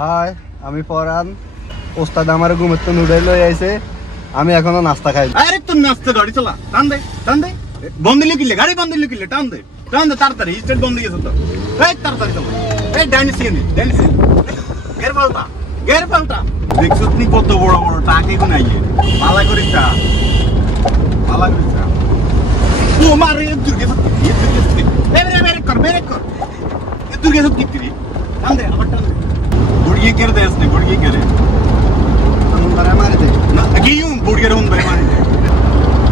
High, আমি পরান। ওস্তাদ আমার ঘুমের তো নুডাই লই আইছে, আমি এখনো নাস্তা খাই। আরে তোর নাস্তা গাড়ি চালা, টান দে বন্ধ দিলে কিলে, গাড়ি বন্ধ দিলে কিলে, টান দে তাড়াতাড়ি, স্টেট বন্ধ গেছে তো। এই তাড়াতাড়ি চালা, এই ডাইনে সিনে গের পাল্টা দেখছ তুমি কত বড় বড় টাকা এখন আইয়ে পালা করিস তা তোমার দুর্গে বেরে কর দুর্গে সব কিত্রি টান দে আবার টান দে বুড়িয়ে কেড়ে দেস নে বুড়িয়ে কেড়ে আমরা মারি দে না গিয়ুম বুড়িয়ে রুম বাই মারি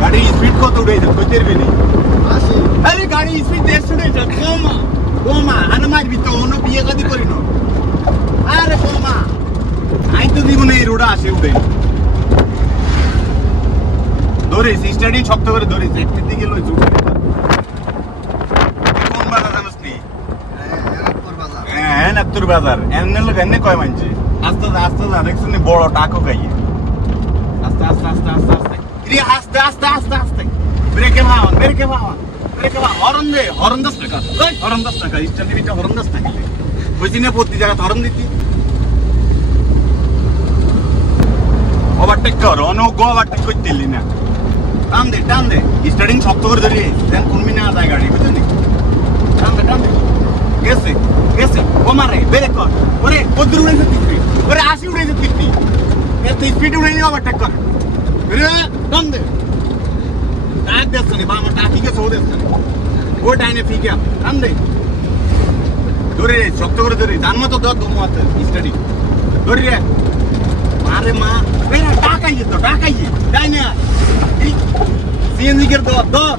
গাড়ি স্পিড কত উড়াইছে কই তেরবি নি আসি। আরে গাড়ি স্পিড দেশ উড়াইছে কোমা আনা মারবি তো অন্য বিয়ে গাদি করি না। আরে কোমা আই তো জীবনে এই রোডা আসে উঠে ধরিস স্টাডি শক্ত করে ধরিস একটির দিকে লই উঠে কোন বাজার জানিস নি? হ্যাঁ নাত্তুর বাজার এমনি লোক এমনি কয় মানছে আস্তে যা দেখছেন বড় টাকো খাইয়ে আস্তে ব্রেকে ভাওয়ান হরন 10 টাকা স্টাডি বিটা হরন 10 টাকা বুঝি না প্রতি জায়গা হরন দিতি ওভারটেক কর অনগ্য ওভারটেক করতে দিলি না টান দে স্টার্টিং শক্ত করে ধরি দেন কোনমি না যায় গাড়ি বুঝলি টান দে গেছে ও মারে বেরে কর ওরে কদ্দুর উড়াইছে তিপ্পি ওরে 80 উড়াইছে তিপ্পি এত স্পিড উড়াইনি ওভারটেক কর রে টান দে টাক দেছ নি বামা টাকি কে সৌদেছ ও ডাইনে ফিকে টান দে ধরে শক্ত করে ধরি জান মতো দর দম মাতে স্টাডি ধরি রে আরে মা বেরা টাকাইয়ে ডাইনে সিএনজি কের দর